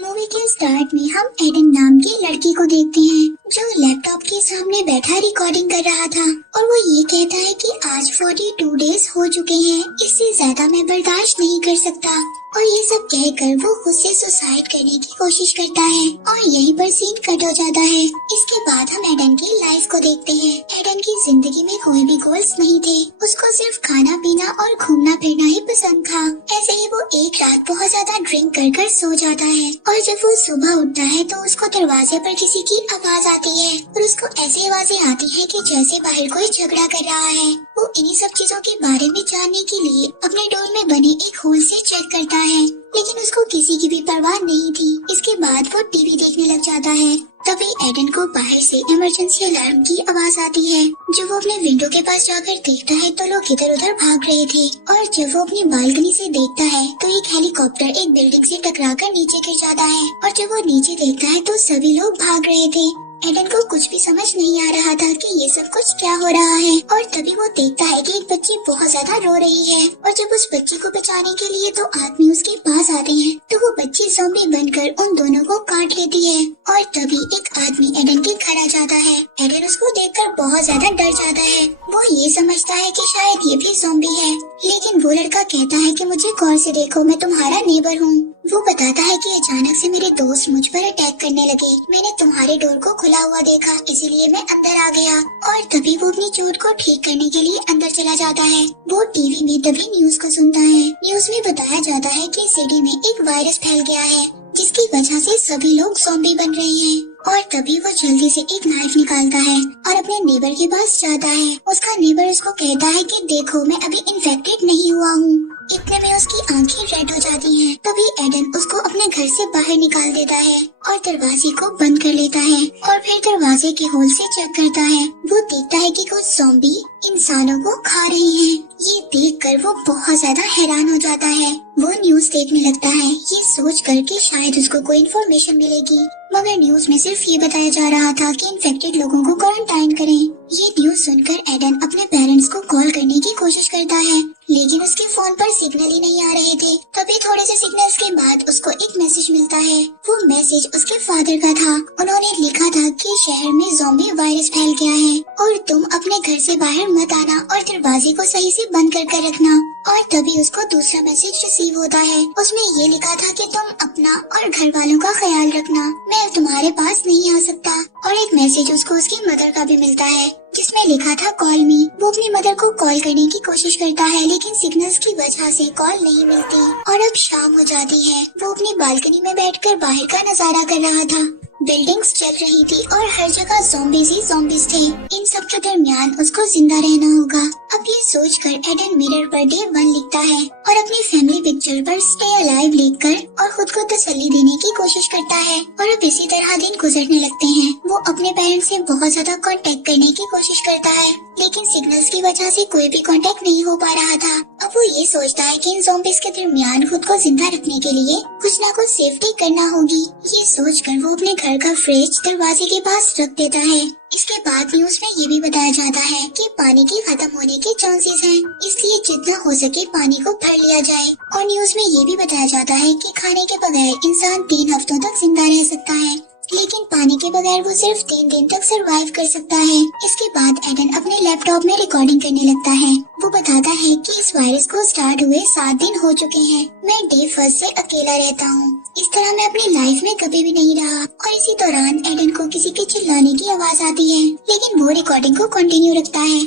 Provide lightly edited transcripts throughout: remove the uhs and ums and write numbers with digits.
Movie के start में हम एडन नाम की लड़की को देखते हैं जो लैपटॉप के सामने बैठा रिकॉर्डिंग कर रहा था और वो ये कहता है कि आज 42 डेज हो चुके हैं, इससे ज्यादा मैं बर्दाश्त नहीं कर सकता। और ये सब कहकर वो खुद से सुसाइड करने की कोशिश करता है और यहीं पर सीन कट हो जाता है। इसके बाद हम एडन की लाइफ को देखते हैं। एडन की जिंदगी में कोई भी गोल्स नहीं थे, उसको सिर्फ खाना पीना और घूमना फिरना ही पसंद था। ऐसे ही वो एक रात बहुत ज्यादा ड्रिंक कर सब जाता है और जब वो सुबह उठता है तो उसको दरवाजे पर किसी की आवाज आती है और उसको ऐसी आवाजें आती है कि जैसे बाहर कोई झगड़ा कर रहा है। वो इन्हीं सब चीजों के बारे में जानने के लिए अपने डोर में बने एक होल से चेक करता है, लेकिन उसको किसी की भी परवाह नहीं थी। इसके बाद वो टीवी देखने लग जाता है। तभी एडन को बाहर से इमरजेंसी अलार्म की आवाज आती है। जब वो अपने विंडो के पास जाकर देखता है तो लोग इधर उधर भाग रहे थे और जब वो अपनी बालकनी से देखता है तो एक हेलीकॉप्टर एक बिल्डिंग से टकराकर नीचे गिर जाता है और जब वो नीचे देखता है तो सभी लोग भाग रहे थे। एडन को कुछ भी समझ नहीं आ रहा था कि ये सब कुछ क्या हो रहा है और तभी वो देखता है कि एक बच्ची बहुत ज्यादा रो रही है और जब उस बच्ची को बचाने के लिए दो आदमी उसके पास आते हैं तो वो बच्ची ज़ॉम्बी बनकर उन दोनों को काट लेती है और तभी एक आदमी एडन के घर आ जाता है। एडन उसको देखकर बहुत ज्यादा डर जाता है। वो ये समझता है कि शायद ये भी ज़ॉम्बी है, लेकिन वो लड़का कहता है कि मुझे गौर से देखो, मैं तुम्हारा नेबर हूँ। वो बताता है कि अचानक से मेरे दोस्त मुझ पर अटैक करने लगे, मैंने तुम्हारे डोर को खुला हुआ देखा इसीलिए मैं अंदर आ गया। और तभी वो अपनी चोट को ठीक करने के लिए अंदर चला जाता है। वो टीवी में तभी न्यूज को सुनता है। न्यूज में बताया जाता है कि सिटी में एक वायरस फैल गया है जिसकी वजह से सभी लोग ज़ॉम्बी बन रहे हैं। और तभी वो जल्दी से एक नाइफ निकालता है और अपने नेबर के पास जाता है। उसका नेबर उसको कहता है कि देखो मैं अभी इन्फेक्टेड नहीं हुआ हूँ। इतने में उसकी आंखें रेड हो जाती हैं। तभी एडन उसको अपने घर से बाहर निकाल देता है और दरवाजे को बंद कर लेता है और फिर दरवाजे के होल से चेक करता है। वो देखता है कि कुछ ज़ॉम्बी इंसानों को खा रहे हैं। ये देखकर वो बहुत ज्यादा हैरान हो जाता है। वो न्यूज देखने लगता है ये सोच कर कि शायद उसको कोई इन्फॉर्मेशन मिलेगी, मगर न्यूज में सिर्फ ये बताया जा रहा था कि इन्फेक्टेड लोगों को क्वारंटाइन करें। ये न्यूज सुनकर एडन अपने पेरेंट्स को कॉल करने की कोशिश करता है, लेकिन उसके फोन पर सिग्नल ही नहीं आ रहे थे। तभी थोड़े से सिग्नल्स के बाद उसको एक मैसेज मिलता है। वो मैसेज उसके फादर का था। उन्होंने लिखा था कि शहर में ज़ॉम्बी वायरस फैल गया है और तुम अपने घर से बाहर मत आना और दरवाजे को सही से बंद कर रखना। और तभी उसको दूसरा मैसेज रिसीव होता है। उसमें ये लिखा था कि तुम अपना और घर वालों का ख्याल रखना, मैं तुम्हारे पास नहीं आ सकता। और एक मैसेज उसको उसकी मदर का भी मिलता है जिसमें लिखा था कॉल मी। वो अपनी मदर को कॉल करने की कोशिश करता है लेकिन सिग्नल्स की वजह से कॉल नहीं मिलती। और अब शाम हो जाती है। वो अपनी बालकनी में बैठकर बाहर का नजारा कर रहा था। बिल्डिंग्स चल रही थी और हर जगह ज़ॉम्बीज़ ही ज़ॉम्बीज़ थे। इन सब के दरमियान उसको जिंदा रहना होगा। अब ये सोचकर एडन मिरर पर डे 1 लिखता है और अपनी फैमिली पिक्चर पर स्टे अलाइव लिखकर और खुद को तसल्ली देने की कोशिश करता है। और अब इसी तरह दिन गुजरने लगते हैं। वो अपने पेरेंट्स से बहुत ज्यादा कांटेक्ट करने की कोशिश करता है लेकिन सिग्नल्स की वजह से कोई भी कांटेक्ट नहीं हो पा रहा था। अब वो ये सोचता है कि इन ज़ॉम्बीज़ के दरमियान खुद को जिंदा रखने के लिए कुछ न कुछ सेफ्टी करना होगी। ये सोचकर वो अपने घर का फ्रिज दरवाजे के पास रख देता है। इसके बाद न्यूज में ये भी बताया जाता है कि पानी के खत्म होने के चांसेस हैं, इसलिए जितना हो सके पानी को भर लिया जाए। और न्यूज में ये भी बताया जाता है कि खाने के बगैर इंसान 3 हफ्तों तक जिंदा रह सकता है, लेकिन पानी के बगैर वो सिर्फ 3 दिन तक सरवाइव कर सकता है। इसके बाद एडन अपने लैपटॉप में रिकॉर्डिंग करने लगता है। वो बताता है कि इस वायरस को स्टार्ट हुए 7 दिन हो चुके हैं। मैं डे 1 से अकेला रहता हूँ। इस तरह मैं अपनी लाइफ में कभी भी नहीं रहा। और इसी दौरान एडन को किसी के चिल्लाने की आवाज आती है, लेकिन वो रिकॉर्डिंग को कंटिन्यू रखता है।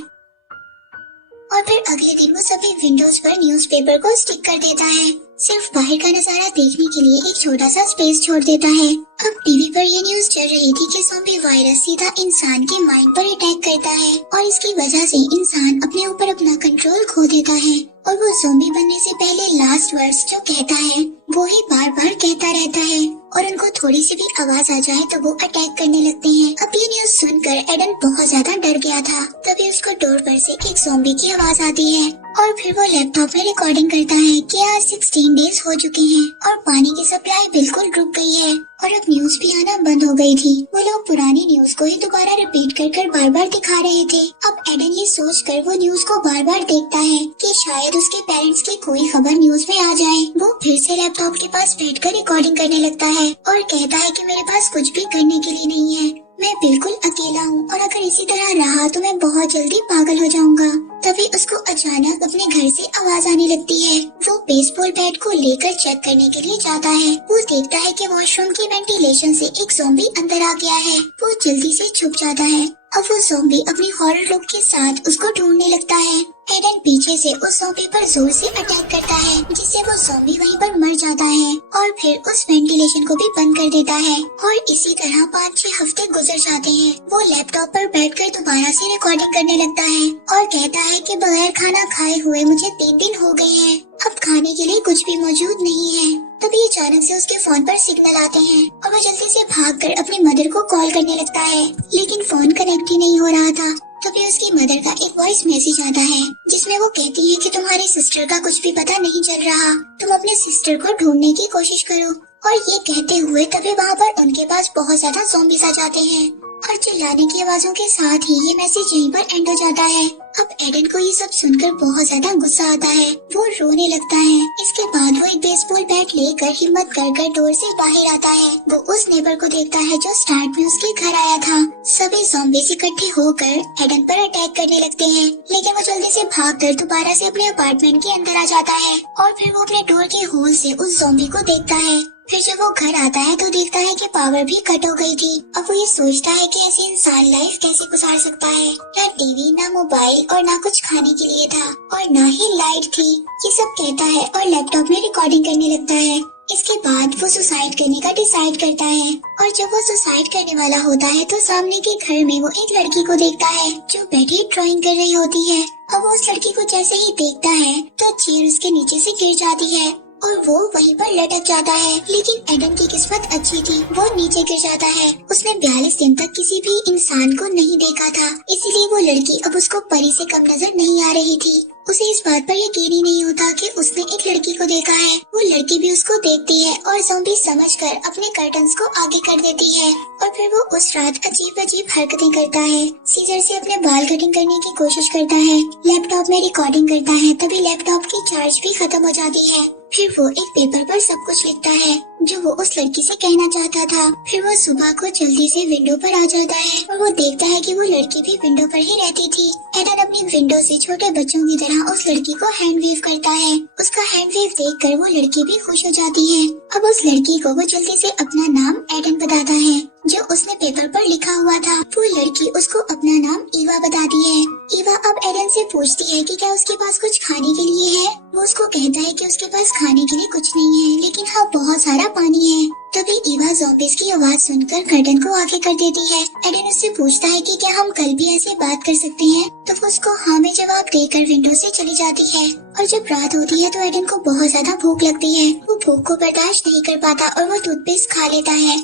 और फिर अगले दिन वो सभी विंडोज पर न्यूज़पेपर को स्टिक कर देता है। सिर्फ बाहर का नजारा देखने के लिए एक छोटा सा स्पेस छोड़ देता है। अब टीवी पर ये न्यूज चल रही थी कि ज़ॉम्बी वायरस सीधा इंसान के माइंड पर अटैक करता है और इसकी वजह से इंसान अपने ऊपर अपना कंट्रोल खो देता है और वो ज़ॉम्बी बनने से पहले लास्ट वर्ड्स जो कहता है वो ही बार बार कहता रहता है और उनको थोड़ी सी भी आवाज आ जाए तो वो अटैक करने लगते हैं। अब ये न्यूज सुनकर एडन बहुत ज्यादा डर गया था। तभी उसको डोर पर से एक ज़ॉम्बी की आवाज आती है और फिर वो लैपटॉप में रिकॉर्डिंग करता है कि आज 16 डेज हो चुके हैं और पानी की सप्लाई बिल्कुल रुक गई है और अब न्यूज भी आना बंद हो गई थी। वो लोग पुरानी न्यूज को ही दोबारा रिपीट कर बार बार दिखा रहे थे। अब एडन ये सोचकर वो न्यूज को बार बार देखता है कि शायद उसके पेरेंट्स की कोई खबर न्यूज में आ जाए। वो फिर से लैपटॉप के पास बैठकर रिकॉर्डिंग करने लगता है है और कहता है कि मेरे पास कुछ भी करने के लिए नहीं है, मैं बिल्कुल अकेला हूँ और अगर इसी तरह रहा तो मैं बहुत जल्दी पागल हो जाऊंगा। तभी उसको अचानक अपने घर से आवाज आने लगती है। वो बेसबॉल बैट को लेकर चेक करने के लिए जाता है। वो देखता है कि वॉशरूम की वेंटिलेशन से एक ज़ॉम्बी अंदर आ गया है। वो जल्दी से छुप जाता है। अब वो ज़ॉम्बी अपनी हॉरर लुक के साथ उसको ढूंढने लगता है। एडन पीछे से उस ज़ॉम्बी पर जोर से अटैक करता है, जिससे वो ज़ॉम्बी वहीं पर मर जाता है और फिर उस वेंटिलेशन को भी बंद कर देता है। और इसी तरह 5-6 हफ्ते गुजर जाते हैं। वो लैपटॉप पर बैठकर दोबारा से रिकॉर्डिंग करने लगता है और कहता है कि बगैर खाना खाए हुए मुझे 3 दिन हो गए हैं, अब खाने के लिए कुछ भी मौजूद नहीं है। तभी अचानक से उसके फोन पर सिग्नल आते हैं और वो जल्दी से भागकर अपनी मदर को कॉल करने लगता है, लेकिन फोन कनेक्ट ही नहीं हो रहा था। तभी उसकी मदर का एक वॉइस मैसेज आता है, जिसमें वो कहती है कि तुम्हारी सिस्टर का कुछ भी पता नहीं चल रहा, तुम अपने सिस्टर को ढूंढने की कोशिश करो। और ये कहते हुए तभी वहाँ पर उनके पास बहुत ज्यादा ज़ॉम्बीज़ आ जाते हैं और चिल्लाने की आवाजों के साथ ही ये मैसेज यहीं पर एंड हो जाता है। अब एडन को ये सब सुनकर बहुत ज्यादा गुस्सा आता है। वो रोने लगता है। इसके बाद वो एक बेसबॉल बैट लेकर हिम्मत कर डोर से बाहर आता है। वो उस नेबर को देखता है जो स्टार्ट में उसके घर आया था। सभी ज़ॉम्बीज़ इकट्ठे होकर एडन पर अटैक करने लगते हैं, लेकिन वो जल्दी से भागकर दोबारा से अपने अपार्टमेंट के अंदर आ जाता है और फिर वो अपने डोर के होल से उस ज़ॉम्बी को देखता है। फिर जब वो घर आता है तो देखता है कि पावर भी कट हो गई थी। अब वो ये सोचता है कि ऐसे इंसान लाइफ कैसे गुजार सकता है। ना टीवी, ना मोबाइल और ना कुछ खाने के लिए था और ना ही लाइट थी। ये सब कहता है और लैपटॉप में रिकॉर्डिंग करने लगता है। इसके बाद वो सुसाइड करने का डिसाइड करता है और जब वो सुसाइड करने वाला होता है तो सामने के घर में वो एक लड़की को देखता है जो बैठी ड्राइंग कर रही होती है। अब वो उस लड़की को जैसे ही देखता है तो चेयर उसके नीचे से गिर जाती है और वो वहीं पर लटक जाता है। लेकिन एडन की किस्मत अच्छी थी, वो नीचे गिर जाता है। उसने 42 दिन तक किसी भी इंसान को नहीं देखा था, इसीलिए वो लड़की अब उसको परी से कम नजर नहीं आ रही थी। उसे इस बात पर यकीन ही नहीं होता कि उसने एक लड़की को देखा है। वो लड़की भी उसको देखती है और ज़ॉम्बी समझकर अपने कर्टन्स को आगे कर देती है और फिर वो उस रात अजीब अजीब हरकतें करता है। सीजर से अपने बाल कटिंग करने की कोशिश करता है, लैपटॉप में रिकॉर्डिंग करता है। तभी लैपटॉप की चार्ज भी खत्म हो जाती है। फिर वो एक पेपर पर सब कुछ लिखता है जो वो उस लड़की से कहना चाहता था। फिर वो सुबह को जल्दी से विंडो पर आ जाता है और वो देखता है कि वो लड़की भी विंडो पर ही रहती थी। एडन अपनी विंडो से छोटे बच्चों की तरह उस लड़की को हैंड वेव करता है। उसका हैंड वेव देखकर वो लड़की भी खुश हो जाती है। अब उस लड़की को वो जल्दी से अपना नाम एडन बताता है जो उसने पेपर पर लिखा हुआ था। वो लड़की उसको अपना नाम ईवा बताती है। ईवा अब एडन से पूछती है कि क्या उसके पास कुछ खाने के लिए है। वो उसको कहता है कि उसके पास खाने के लिए कुछ नहीं है, लेकिन हाँ बहुत सारा पानी है। तभी ईवा ज़ॉम्बीज़ की आवाज सुनकर कर्टन को आगे कर देती है। एडन उससे पूछता है कि क्या हम कल भी ऐसे बात कर सकते हैं, तो वो उसको हाँ में जवाब देकर विंडो से चली जाती है। और जब रात होती है तो एडन को बहुत ज्यादा भूख लगती है। वो भूख को बर्दाश्त नहीं कर पाता और वो टूथपेस्ट खा लेता है।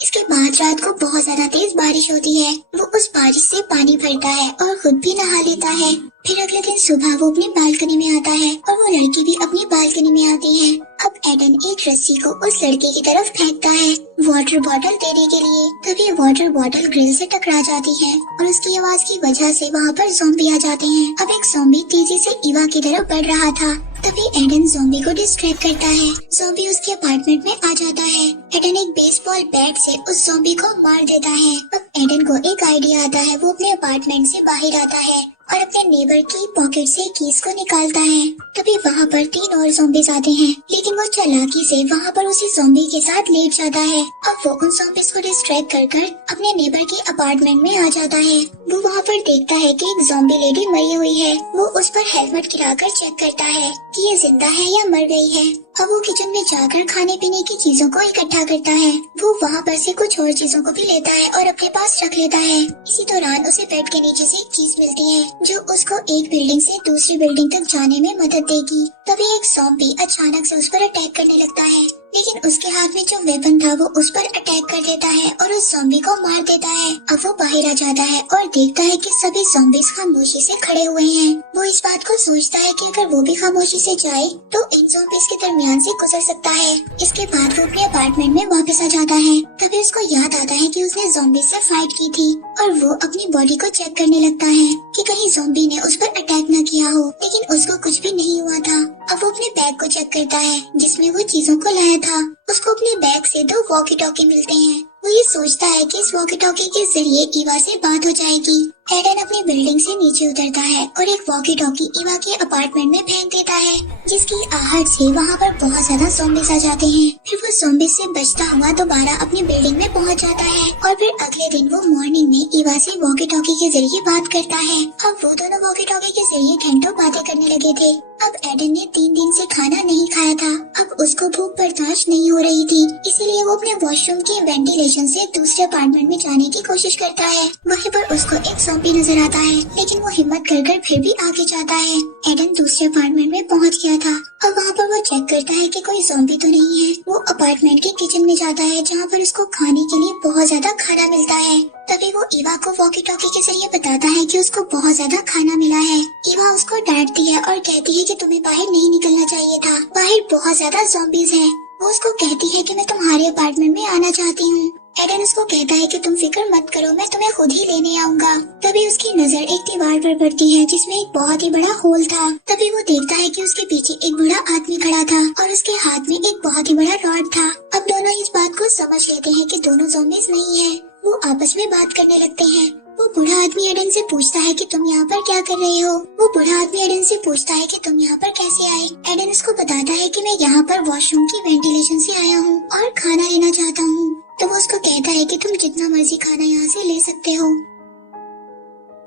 इसके बाद रात को बहुत ज्यादा तेज बारिश होती है। वो उस बारिश से पानी भरता है और खुद भी नहा लेता है। फिर अगले दिन सुबह वो अपनी बालकनी में आता है और वो लड़की भी अपनी बालकनी में आती है। अब एडन एक रस्सी को उस लड़के की तरफ फेंकता है वाटर बॉटल देने के लिए। तभी वाटर बॉटल ग्रिल से टकरा जाती है और उसकी आवाज की वजह से वहाँ पर ज़ॉम्बी आ जाते हैं। अब एक ज़ॉम्बी तेजी से ईवा की तरफ बढ़ रहा था। तभी एडन ज़ॉम्बी को डिस्ट्रैक्ट करता है। ज़ॉम्बी उसके अपार्टमेंट में आ जाता है। एडन एक बेसबॉल बैट से उस ज़ॉम्बी को मार देता है। अब एडन को एक आइडिया आता है। वो अपने अपार्टमेंट से बाहर आता है और अपने नेबर की पॉकेट से कीज को निकालता है। तभी वहाँ पर 3 और ज़ॉम्बीज़ आते हैं, लेकिन वो चालाकी से वहाँ पर उसी ज़ॉम्बी के साथ लेट जाता है। अब वो उन ज़ॉम्बीज़ को डिस्ट्रैक्ट कर अपने नेबर के अपार्टमेंट में आ जाता है। वो वहाँ पर देखता है कि एक ज़ॉम्बी लेडी मरी हुई है। वो उस पर हेलमेट गिराकर चेक करता है कि ये जिंदा है या मर गई है। अब वो किचन में जाकर खाने पीने की चीजों को इकट्ठा करता है। वो वहाँ पर से कुछ और चीजों को भी लेता है और अपने पास रख लेता है। इसी दौरान उसे बेड के नीचे से एक चीज मिलती है जो उसको एक बिल्डिंग से दूसरी बिल्डिंग तक जाने में मदद देगी। तभी एक ज़ॉम्बी अचानक से उस पर अटैक करने लगता है, लेकिन उसके हाथ में जो वेपन था वो उस पर अटैक कर देता है और उस ज़ॉम्बी को मार देता है। अब वो बाहर आ जाता है और देखता है कि सभी ज़ॉम्बीज़ खामोशी से खड़े हुए हैं। वो इस बात को सोचता है कि अगर वो भी खामोशी से जाए तो इन ज़ॉम्बीज़ के दरमियान से गुजर सकता है। इसके बाद वो अपने अपार्टमेंट में वापस आ जाता है। तभी उसको याद आता है कि उसने ज़ॉम्बी से फाइट की थी और वो अपनी बॉडी को चेक करने लगता है कि कहीं ज़ॉम्बी ने उस पर अटैक न किया हो, लेकिन उसको कुछ भी नहीं हुआ था। अब वो अपने बैग को चेक करता है जिसमें वो चीजों को लाया था। उसको अपनी बैग से 2 वॉकी टॉकी मिलते हैं। वो ये सोचता है कि इस वॉकी टॉकी के जरिए ईवा से बात हो जाएगी। एडन अपनी बिल्डिंग से नीचे उतरता है और एक वॉकी टॉकी ईवा के अपार्टमेंट में फेंक देता है, जिसकी आहट से वहाँ पर बहुत ज्यादा ज़ॉम्बीज़ आ जाते हैं। फिर वो ज़ॉम्बीज़ से बचता हुआ दोबारा अपनी बिल्डिंग में पहुँच जाता है और फिर अगले दिन वो मॉर्निंग में ईवा से वॉकी टॉकी के जरिए बात करता है। अब वो दोनों वॉकी टॉकी के जरिए घंटों बातें करने लगे थे। अब एडन ने 3 दिन से खाना नहीं खाया था। अब उसको भूख बर्दाश्त नहीं हो रही थी, इसीलिए वो अपने वॉशरूम के वेंटिलेशन से दूसरे अपार्टमेंट में जाने की कोशिश करता है। वहीं पर उसको एक ज़ॉम्बी नजर आता है, लेकिन वो हिम्मत कर फिर भी आगे जाता है। एडन दूसरे अपार्टमेंट में पहुंच गया था। अब वहाँ पर वो चेक करता है कि कोई ज़ॉम्बी तो नहीं है। वो अपार्टमेंट के किचन में जाता है, जहाँ पर उसको खाने के लिए बहुत ज्यादा खाना मिलता है। तभी वो ईवा को वॉकी टॉकी के जरिए बताता है कि उसको बहुत ज्यादा खाना मिला है। ईवा उसको डांटती है और कहती है कि तुम्हें बाहर नहीं निकलना चाहिए था, बाहर बहुत ज्यादा ज़ॉम्बीज़ हैं। वो उसको कहती है कि मैं तुम्हारे अपार्टमेंट में आना चाहती हूँ। एडन उसको कहता है कि तुम फिक्र मत करो, मैं तुम्हें खुद ही लेने आऊंगा। तभी उसकी नजर एक दीवार पर पड़ती है, जिसमें एक बहुत ही बड़ा होल था। तभी वो देखता है कि उसके पीछे एक बूढ़ा आदमी खड़ा था और उसके हाथ में एक बहुत ही बड़ा रॉड था। अब दोनों इस बात को समझ लेते हैं कि दोनों ज़ॉम्बीज़ नहीं है। वो आपस में बात करने लगते हैं। वो बूढ़ा आदमी एडन से पूछता है कि तुम यहाँ पर क्या कर रहे हो। वो बूढ़ा आदमी एडन से पूछता है कि तुम यहाँ पर कैसे आए। एडन उसको बताता है कि मैं यहाँ पर वॉशरूम की वेंटिलेशन से आया हूँ और खाना लेना चाहता हूँ। तो वो उसको कहता है कि तुम जितना मर्जी खाना यहाँ से ले सकते हो।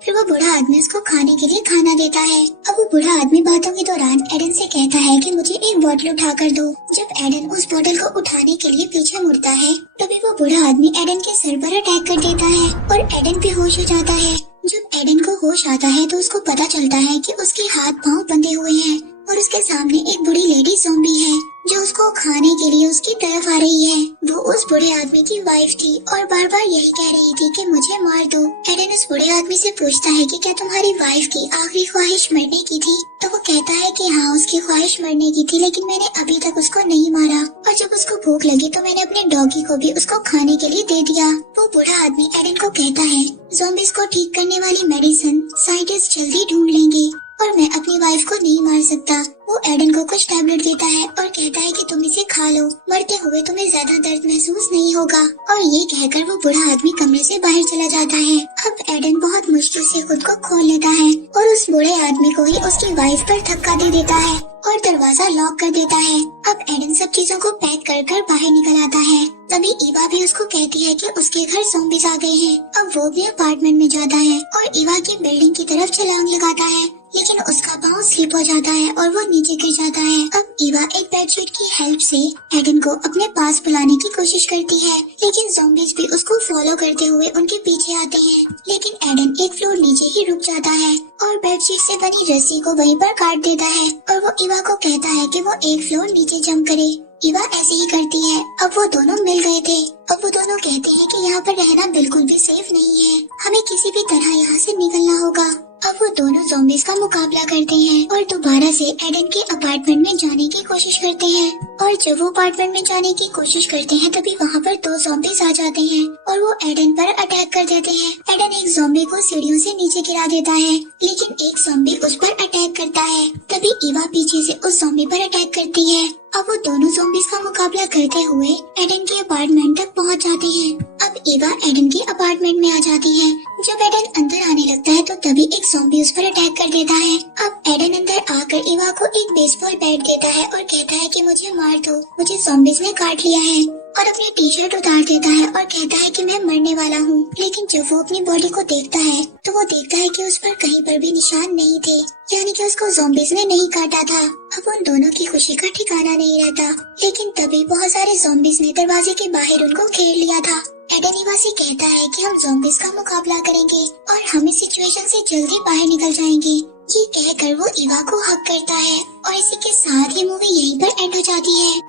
फिर वो बूढ़ा आदमी उसको खाने के लिए खाना देता है। अब वो बूढ़ा आदमी बातों के दौरान एडन से कहता है कि मुझे एक बोतल उठा कर दो। जब एडन उस बोतल को उठाने के लिए पीछे मुड़ता है, तभी वो बूढ़ा आदमी एडन के सर पर अटैक कर देता है और एडन बेहोश हो जाता है। जब एडन को होश आता है तो उसको पता चलता है कि उसके हाथ पांव बंधे हुए हैं और उसके सामने एक बूढ़ी लेडी ज़ॉम्बी है जो उसको खाने के लिए उसकी तरफ आ रही है। वो उस बूढ़े आदमी की वाइफ थी और बार बार यही कह रही थी कि मुझे मार दो। एडन उस बूढ़े आदमी से पूछता है कि क्या तुम्हारी वाइफ की आखिरी ख्वाहिश मरने की थी। तो वो कहता है कि हाँ, उसकी ख्वाहिश मरने की थी, लेकिन मैंने अभी तक उसको नहीं मारा और जब उसको भूख लगी तो मैंने अपने डॉगी को भी उसको खाने के लिए दे दिया। वो बूढ़ा आदमी एडन को कहता है ज़ॉम्बीज़ को ठीक करने वाली मेडिसिन साइंटिस्ट जल्दी ढूंढ लेंगे और मैं अपनी वाइफ को नहीं मार सकता। वो एडन को कुछ टैबलेट देता है और कहता है कि तुम इसे खा लो, मरते हुए तुम्हें ज्यादा दर्द महसूस नहीं होगा। और ये कहकर वो बूढ़ा आदमी कमरे से बाहर चला जाता है। अब एडन बहुत मुश्किल से खुद को खोल लेता है और उस बूढ़े आदमी को ही उसकी वाइफ पर धक्का दे देता है और दरवाजा लॉक कर देता है। अब एडन सब चीजों को पैक कर बाहर निकल आता है। तभी ईवा भी उसको कहती है कि उसके घर ज़ॉम्बीज़ आ गए हैं। अब वो भी अपार्टमेंट में जाता है और ईवा की बिल्डिंग की तरफ छलांग लगाता है, लेकिन उसका पाँव स्लिप हो जाता है और वो नीचे गिर जाता है। अब ईवा एक बेडशीट की हेल्प से एडन को अपने पास बुलाने की कोशिश करती है, लेकिन ज़ॉम्बीज़ भी उसको फॉलो करते हुए उनके पीछे आते हैं। लेकिन एडन एक फ्लोर नीचे ही रुक जाता है और बेडशीट से बनी रस्सी को वहीं पर काट देता है और वो ईवा को कहता है कि वो एक फ्लोर नीचे जंप करे। ईवा ऐसे ही करती है। अब वो दोनों मिल गए थे। अब वो दोनों कहते हैं कि यहाँ पर रहना बिल्कुल भी सेफ नहीं है, हमें किसी भी तरह यहाँ से निकलना होगा। अब वो दोनों ज़ॉम्बीज़ का मुकाबला करते हैं और दोबारा से एडन के अपार्टमेंट में जाने की कोशिश करते हैं। और जब वो अपार्टमेंट में जाने की कोशिश करते हैं तभी वहाँ पर 2 ज़ॉम्बीज़ आ जाते हैं और वो एडन पर अटैक कर देते हैं। एडन एक ज़ॉम्बी को सीढ़ियों से नीचे गिरा देता है, लेकिन एक ज़ॉम्बी उस पर अटैक करता है। तभी ईवा पीछे से उस ज़ॉम्बी पर अटैक करती है। अब वो दोनों ज़ॉम्बीज़ का मुकाबला करते हुए एडन के अपार्टमेंट तक पहुँच जाती है। अब ईवा एडन के अपार्टमेंट में आ जाती है। जब एडन अंदर आने लगता है तो तभी एक ज़ॉम्बी उस पर अटैक कर देता है। अब एडन अंदर आकर ईवा को एक बेसबॉल बैट देता है और कहता है कि मुझे मार दो, मुझे ज़ॉम्बीज़ ने काट लिया है, और अपनी टी-शर्ट उतार देता है और कहता है कि मैं मरने वाला हूँ। लेकिन जब वो अपनी बॉडी को देखता है तो वो देखता है कि उस पर कहीं पर भी निशान नहीं थे, यानी कि उसको ज़ॉम्बीज़ ने नहीं काटा था। अब उन दोनों की खुशी का ठिकाना नहीं रहता। लेकिन तभी बहुत सारे ज़ॉम्बीज़ ने दरवाजे के बाहर उनको घेर लिया था। एडन ईवा से कहता है कि हम ज़ॉम्बीज़ का मुकाबला करेंगे और हम इस सिचुएशन से जल्दी बाहर निकल जाएंगे। ये कहकर वो ईवा को हक करता है और इसी के साथ ये मूवी यहीं पर एंड हो जाती है।